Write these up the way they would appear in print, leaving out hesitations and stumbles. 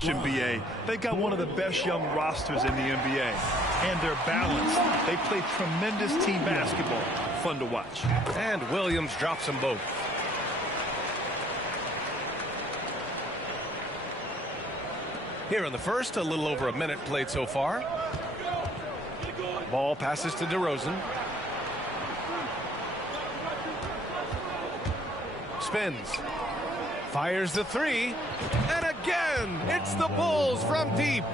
NBA. They got one of the best young rosters in the NBA. And they're balanced. They play tremendous team basketball. Fun to watch. And Williams drops them both. Here in the first, a little over a minute played so far. Ball passes to DeRozan. Spins. Fires the three. And again, it's the Bulls from deep.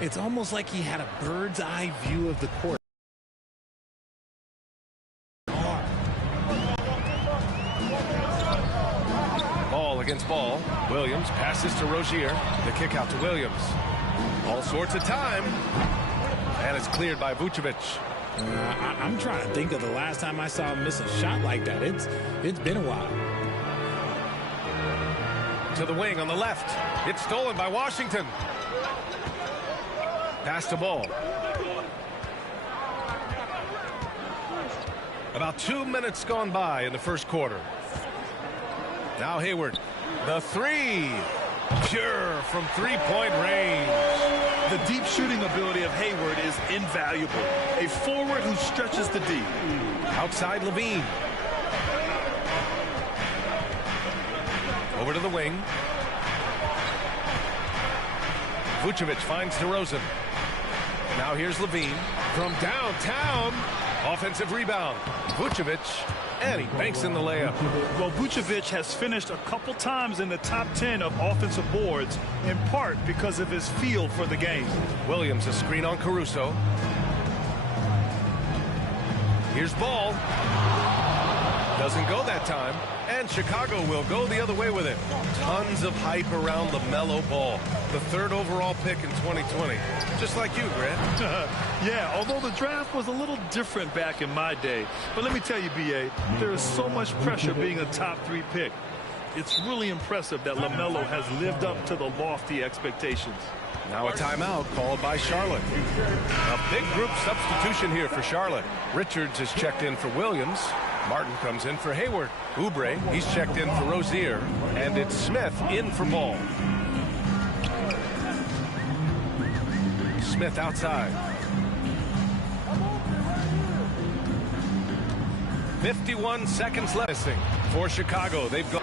It's almost like he had a bird's eye view of the court. Ball against ball. Williams passes to Rozier. The kick out to Williams. All sorts of time. And it's cleared by Vucevic. I'm trying to think of the last time I saw him miss a shot like that. It's been a while. To the wing on the left. It's stolen by Washington. Pass to Ball. About 2 minutes gone by in the first quarter. Now Hayward. The three. Pure from three-point range. The deep shooting ability of Hayward is invaluable. A forward who stretches the deep. Outside Levine. Over to the wing. Vucevic finds DeRozan. Now here's Levine from downtown. Offensive rebound. Vucevic, and he banks in the layup. Well, Vucevic has finished a couple times in the top 10 of offensive boards, in part because of his feel for the game. Williams, a screen on Caruso. Here's Ball. Doesn't go that time. And Chicago will go the other way with it. Tons of hype around LaMelo Ball, the 3rd overall pick in 2020. Just like you, Grant. Yeah, although the draft was a little different back in my day. But let me tell you, B.A., there is so much pressure being a top 3 pick. It's really impressive that LaMelo has lived up to the lofty expectations. Now a timeout called by Charlotte. A big group substitution here for Charlotte. Richards is checked in for Williams. Martin comes in for Hayward. Oubre, he's checked in for Rozier. And it's Smith in for Ball. Smith outside. 51 seconds left for Chicago. They've got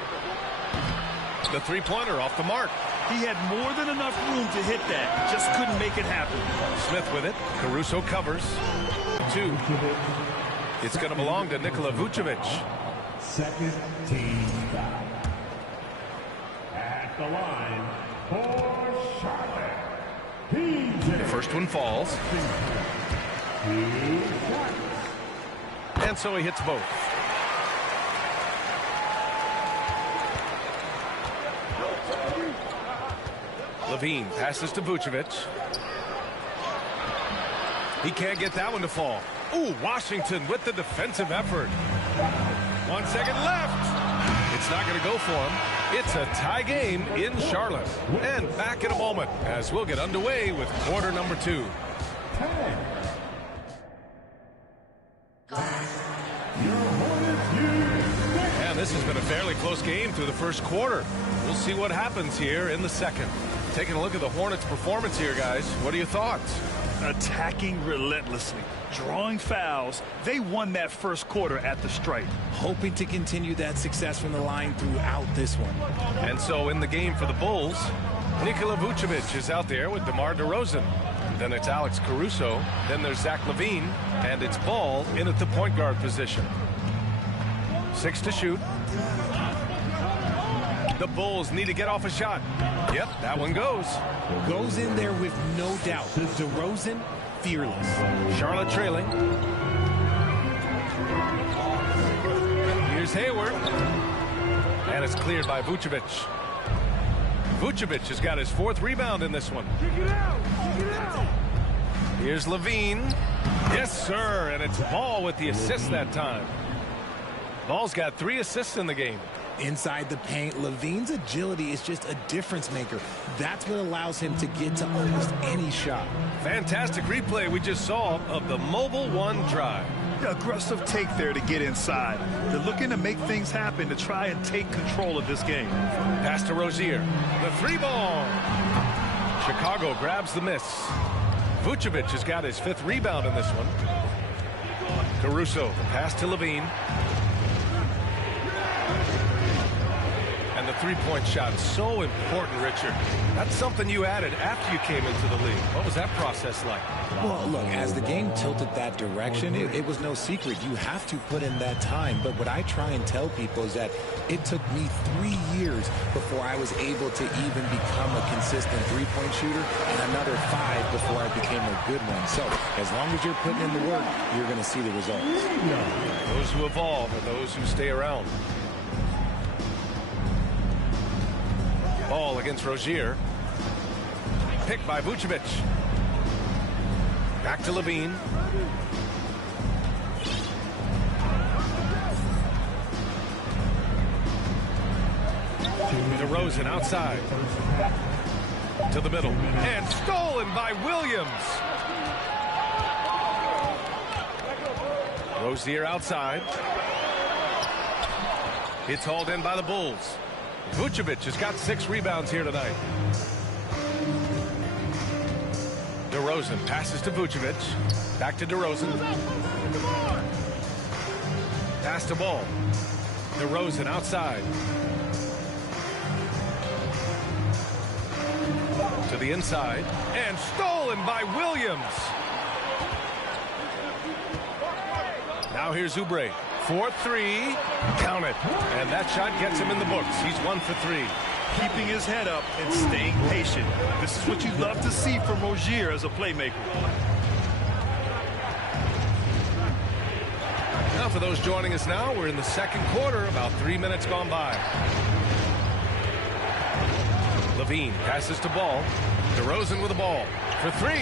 the three-pointer off the mark. He had more than enough room to hit that. Just couldn't make it happen. Smith with it. Caruso covers. 2. It's going to belong to Nikola Vucevic. Second team foul. At the line for Charlotte. The first one falls. And so he hits both. Levine passes to Vucevic. He can't get that one to fall. Ooh, Washington with the defensive effort. 1 second left. It's not going to go for him. It's a tie game in Charlotte. And back in a moment as we'll get underway with quarter number 2. And this has been a fairly close game through the first quarter. We'll see what happens here in the second. Taking a look at the Hornets' performance here, guys. What are your thoughts? Attacking relentlessly, drawing fouls. They won that first quarter at the stripe. Hoping to continue that success from the line throughout this one. And so in the game for the Bulls, Nikola Vucevic is out there with DeMar DeRozan. Then it's Alex Caruso. Then there's Zach LaVine. And it's Ball in at the point guard position. 6 to shoot. The Bulls need to get off a shot. Yep, that one goes. Goes in there with no doubt. DeRozan, fearless. Charlotte trailing. Here's Hayward. And it's cleared by Vucevic. Vucevic has got his 4th rebound in this one. Here's Levine. Yes, sir. And it's Ball with the assist that time. Ball's got 3 assists in the game. Inside the paint, Levine's agility is just a difference maker. That's what allows him to get to almost any shot. Fantastic replay we just saw of the Mobile One drive. Yeah, aggressive take there to get inside. They're looking to make things happen to try and take control of this game. Pass to Rozier. The 3 ball. Chicago grabs the miss. Vucevic has got his 5th rebound in this one. Caruso, the pass to Levine. And the three-point shot, so important, Richard. That's something you added after you came into the league. What was that process like? Well, look, as the game tilted that direction, it was no secret. You have to put in that time. But what I try and tell people is that it took me 3 years before I was able to even become a consistent three-point shooter, and another 5 before I became a good one. So as long as you're putting in the work, you're going to see the results. Those who evolve are those who stay around. Ball against Rozier. Picked by Vucevic. Back to Levine. DeRozan outside. To the middle. And stolen by Williams. Rozier outside. It's hauled in by the Bulls. Vucevic has got 6 rebounds here tonight. DeRozan passes to Vucevic. Back to DeRozan. Pass to Ball. DeRozan outside. To the inside. And stolen by Williams. Now here's Oubre. 4-3. Count it. And that shot gets him in the books. He's 1 for 3. Keeping his head up and staying patient. This is what you love to see from Rozier as a playmaker. Now for those joining us now, we're in the second quarter, about 3 minutes gone by. Levine passes to Ball. DeRozan with the ball. For 3.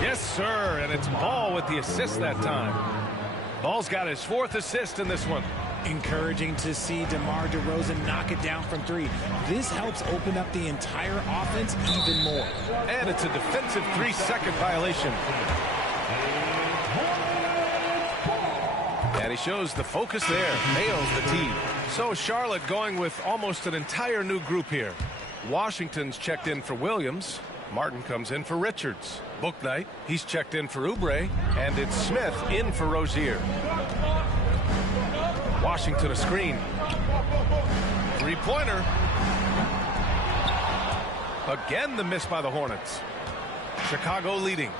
Yes, sir. And it's Ball with the assist that time. Ball's got his 4th assist in this one. Encouraging to see DeMar DeRozan knock it down from 3. This helps open up the entire offense even more. And it's a defensive 3-second violation. And he shows the focus there. Nails the tee. So Charlotte going with almost an entire new group here. Washington's checked in for Williams. Martin comes in for Richards. Bouknight, he's checked in for Oubre. And it's Smith in for Rozier. Washington a screen. 3-pointer. Again the miss by the Hornets. Chicago leading.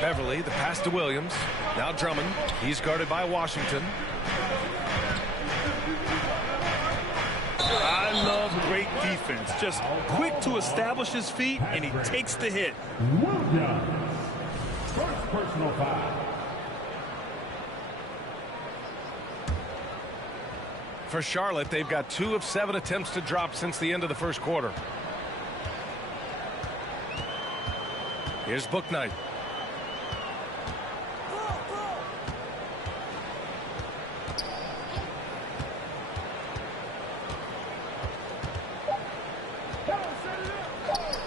Beverly, the pass to Williams. Now Drummond. He's guarded by Washington. I love great defense. Just quick to establish his feet, and he takes the hit. Williams. First personal foul. For Charlotte, they've got 2 of 7 attempts to drop since the end of the first quarter. Here's Bouknight.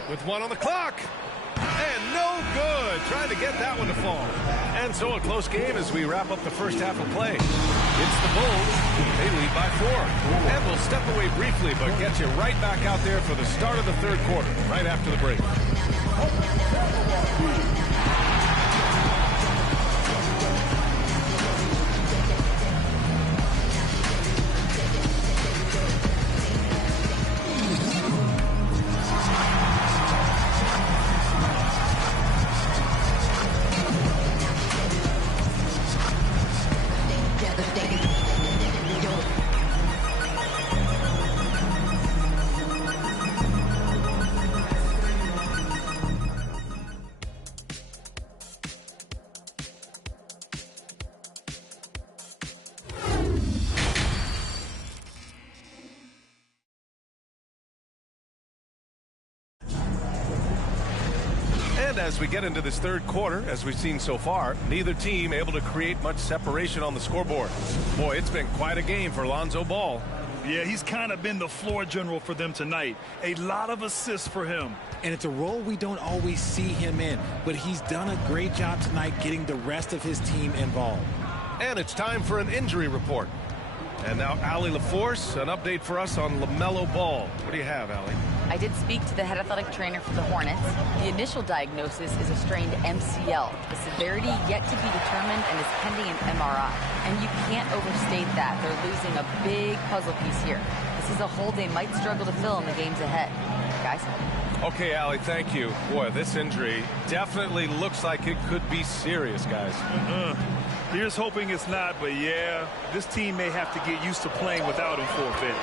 With 1 on the clock. And no good. Trying to get that one to fall. And so a close game as we wrap up the first half of play. It's the Bulls. They lead by 4. And we'll step away briefly, but get you right back out there for the start of the third quarter, right after the break. As we get into this third quarter, as we've seen so far, neither team able to create much separation on the scoreboard. Boy, it's been quite a game for Lonzo Ball. Yeah, he's kind of been the floor general for them tonight. A lot of assists for him. And it's a role we don't always see him in, but he's done a great job tonight getting the rest of his team involved. And it's time for an injury report. And now Allie LaForce, an update for us on LaMelo Ball. What do you have, Allie? I did speak to the head athletic trainer for the Hornets. The initial diagnosis is a strained MCL. The severity yet to be determined and is pending an MRI. And you can't overstate that. They're losing a big puzzle piece here. This is a hole they might struggle to fill in the games ahead. Guys? Okay, Allie, thank you. Boy, this injury definitely looks like it could be serious, guys. Here's hoping it's not, but yeah, this team may have to get used to playing without him for a bit.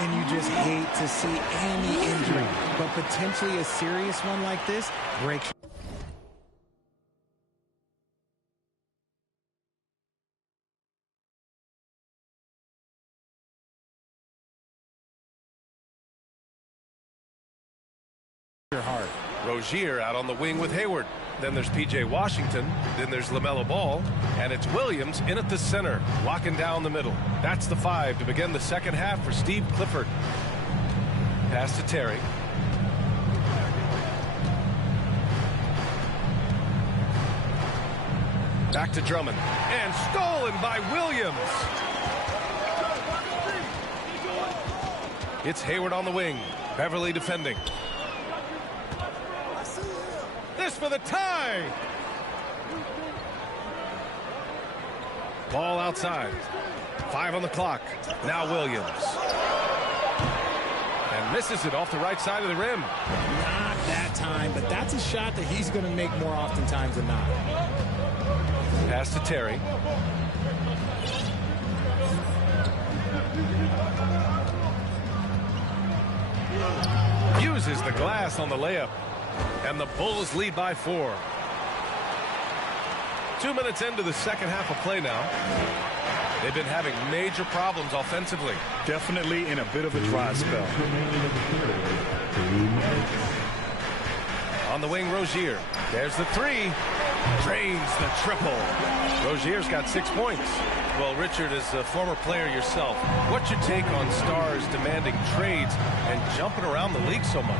And you just hate to see any injury, but potentially a serious one like this breaks your heart. Rozier out on the wing with Hayward. Then there's P.J. Washington. Then there's LaMelo Ball. And it's Williams in at the center, locking down the middle. That's the 5 to begin the second half for Steve Clifford. Pass to Terry. Back to Drummond. And stolen by Williams. It's Hayward on the wing. Beverly defending. This for the tie. Ball outside. 5 on the clock. Now Williams. And misses it off the right side of the rim. Not that time, but that's a shot that he's going to make more oftentimes than not. Pass to Terry. Uses the glass on the layup. And the Bulls lead by 4. 2 minutes into the second half of play now. They've been having major problems offensively. Definitely in a bit of a dry spell. On the wing, Rozier. There's the 3. Drains the triple. Rozier's got 6 points. Well, Richard, as a former player yourself, what's your take on stars demanding trades and jumping around the league so much?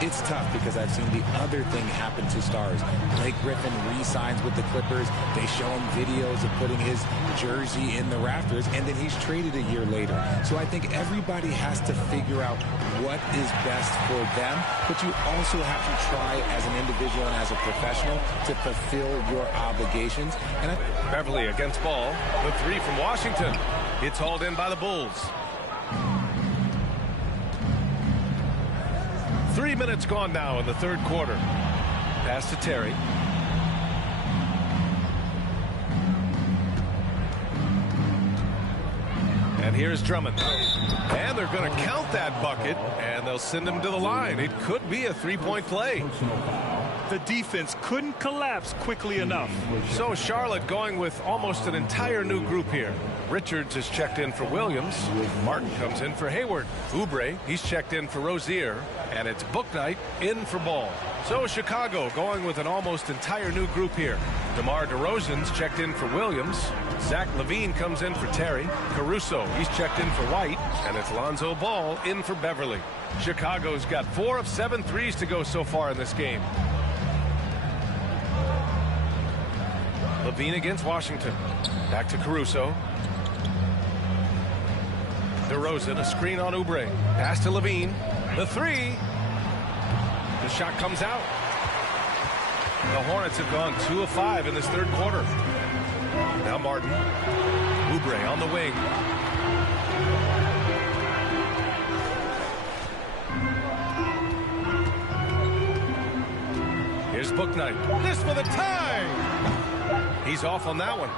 It's tough because I've seen the other thing happen to stars. Blake Griffin re-signs with the Clippers. They show him videos of putting his jersey in the rafters, and then he's traded a year later. So I think everybody has to figure out what is best for them, but you also have to try as an individual and as a professional to fulfill your obligations. And Beverly against Ball. The 3 from Washington. It's hauled in by the Bulls. 3 minutes gone now in the third quarter. Pass to Terry. And here's Drummond. And they're going to count that bucket, and they'll send him to the line. It could be a 3-point play. The defense couldn't collapse quickly enough. So Charlotte going with almost an entire new group here. Richards is checked in for Williams. Martin comes in for Hayward. Oubre, he's checked in for Rozier. And it's Bouknight in for Ball. So Chicago going with an almost entire new group here. DeMar DeRozan's checked in for Williams. Zach LaVine comes in for Terry. Caruso, he's checked in for White. And it's Lonzo Ball in for Beverly. Chicago's got 4 of 7 threes to go so far in this game. LaVine against Washington. Back to Caruso. DeRozan, a screen on Oubre. Pass to LaVine. The 3. The shot comes out. The Hornets have gone 2 of 5 in this third quarter. Now Martin. Oubre on the wing. Here's Bouknight. This for the tie. He's off on that one.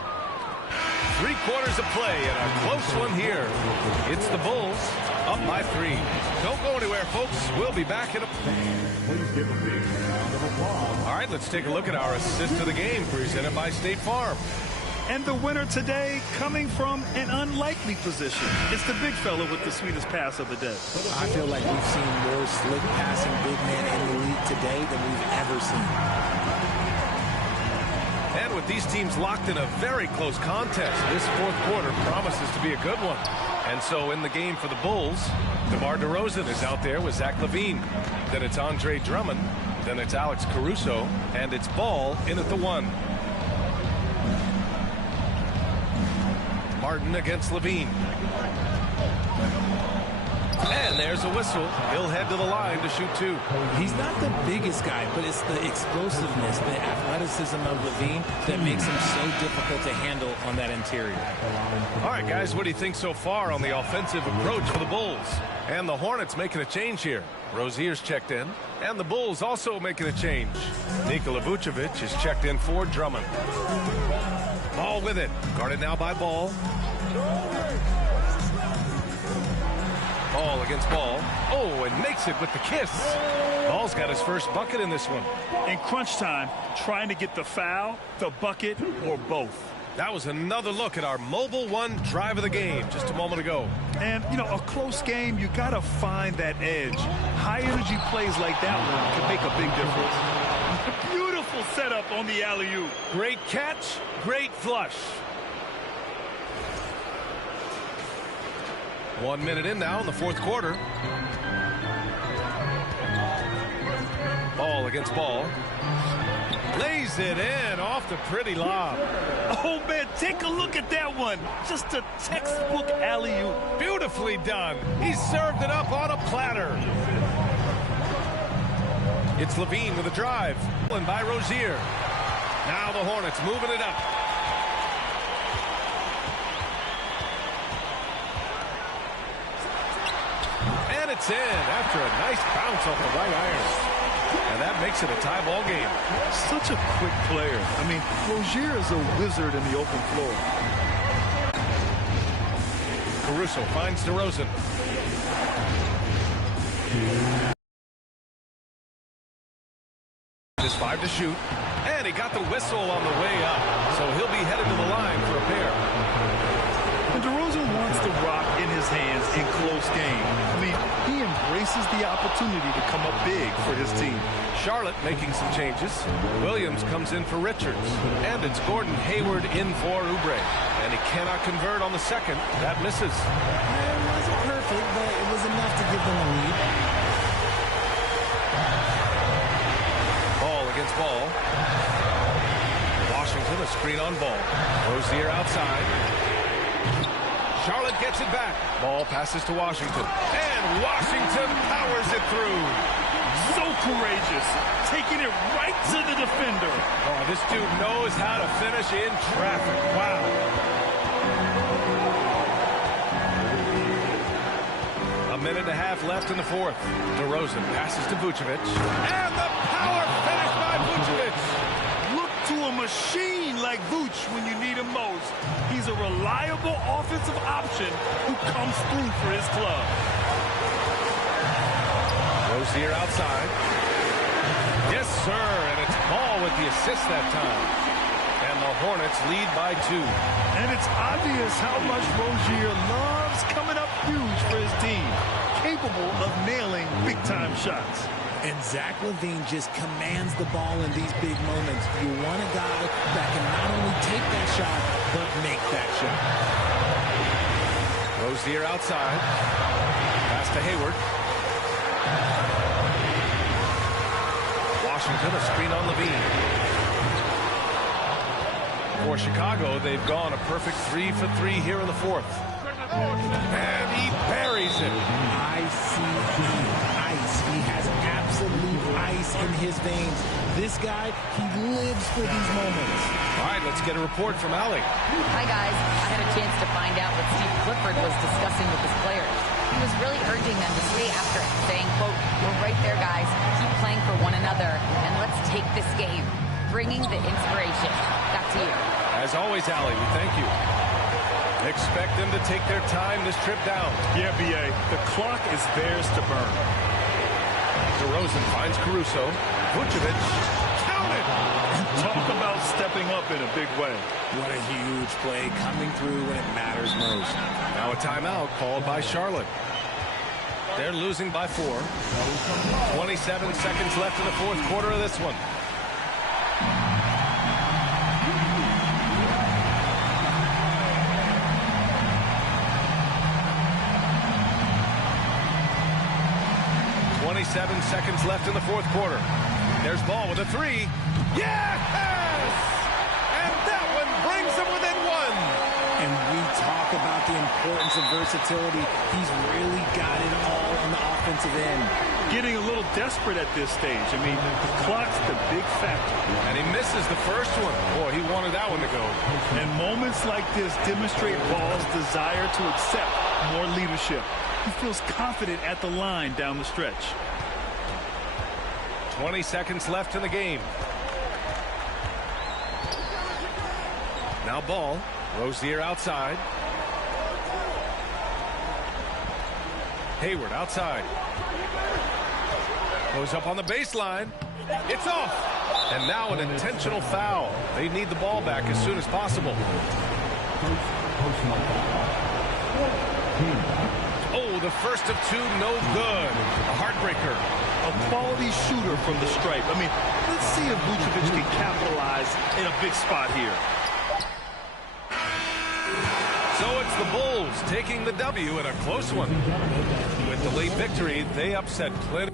3 quarters of play and a close one here. It's the Bulls up by 3. Don't go anywhere, folks. We'll be back in a... Please give a big round of applause. All right, let's take a look at our assist to the game presented by State Farm. And the winner today coming from an unlikely position. It's the big fella with the sweetest pass of the day. I feel like we've seen more slick passing big men in the league today than we've ever seen. And with these teams locked in a very close contest, this fourth quarter promises to be a good one. And so in the game for the Bulls, DeMar DeRozan is out there with Zach LaVine. Then it's Andre Drummond. Then it's Alex Caruso. And it's Ball in at the 1. Harden against Levine. And there's a whistle. He'll head to the line to shoot two. He's not the biggest guy, but it's the explosiveness, the athleticism of Levine that makes him so difficult to handle on that interior. All right, guys, what do you think so far on the offensive approach for the Bulls? And the Hornets making a change here. Rozier's checked in, and the Bulls also making a change. Nikola Vucevic is checked in for Drummond. Ball with it. Guarded now by Ball. Ball against Ball. Oh, and makes it with the kiss. Ball's got his first bucket in this one. In crunch time, trying to get the foul, the bucket, or both. That was another look at our Mobile One drive of the game just a moment ago. And, you know, a close game, you got to find that edge. High-energy plays like that one can make a big difference. Beautiful setup on the alley-oop. Great catch, great flush. 1 minute in now in the fourth quarter. Ball against Ball. Lays it in off the pretty lob. Oh, man, take a look at that one. Just a textbook alley-oop. Beautifully done. He served it up on a platter. It's Levine with a drive. And by Rozier. Now the Hornets moving it up. And it's in after a nice bounce off the right iron. And that makes it a tie ball game. Such a quick player. I mean, Rozier is a wizard in the open floor. Caruso finds DeRozan. Just 5 to shoot. And he got the whistle on the way up. So he'll be headed to the line for a pair. And DeRozan wants the rock in his hands in close game. I mean, he embraces the opportunity to come up big for his team. Charlotte making some changes. Williams comes in for Richards. And it's Gordon Hayward in for Oubre. And he cannot convert on the second. That misses. It wasn't perfect, but it was enough to give them a lead. Ball against Ball. Washington a screen on Ball. Rozier outside. Charlotte gets it back. Ball passes to Washington. And Washington powers it through. So courageous, taking it right to the defender. Oh, this dude knows how to finish in traffic. Wow. A minute and a half left in the fourth. DeRozan passes to Vucevic. And the power finish by Vucevic. Look to a machine like Vooch when you need him most. He's a reliable offensive option who comes through for his club. Rozier outside. Yes, sir. And it's Ball with the assist that time. And the Hornets lead by 2. And it's obvious how much Rozier loves coming up huge for his team. Capable of nailing big-time shots. And Zach LaVine just commands the ball in these big moments. You want a guy that can not only take that shot, but make that shot. Rozier outside. Pass to Hayward. Washington, a screen on Levine. For Chicago, they've gone a perfect 3 for 3 here in the fourth. And he buries it. Ice. He has absolute ice in his veins. This guy, he lives for these moments. All right, let's get a report from Allie. Hi, guys. I had a chance to find out what Steve Clifford was discussing with his players. He was really urging them to stay after it, saying, quote, "We're right there, guys. Keep playing for one another, and let's take this game." Bringing the inspiration. Back to you. As always, Allie, we thank you. Expect them to take their time this trip down. Yeah, B.A., the clock is theirs to burn. DeRozan finds Caruso. Vucevic, counted! Talk about stepping up in a big way. What a huge play coming through when it matters most. Now a timeout called by Charlotte. They're losing by 4. 27 seconds left in the fourth quarter of this one. Seconds left in the fourth quarter. There's Ball with a 3. Yes! And that one brings them within 1. And we talk about the importance of versatility. He's really got it all on the offensive end. Getting a little desperate at this stage. I mean, the clock's the big factor. And he misses the first one. Boy, he wanted that one to go. And moments like this demonstrate Ball's desire to accept more leadership. He feels confident at the line down the stretch. 20 seconds left in the game. Now Ball. Rozier outside. Hayward outside. Goes up on the baseline. It's off. And now an intentional foul. They need the ball back as soon as possible. Oh, the first of two, no good. A heartbreaker. A quality shooter from the stripe. I mean, let's see if Vucevic can capitalize in a big spot here. So it's the Bulls taking the W in a close one. With the late victory, they upset plenty.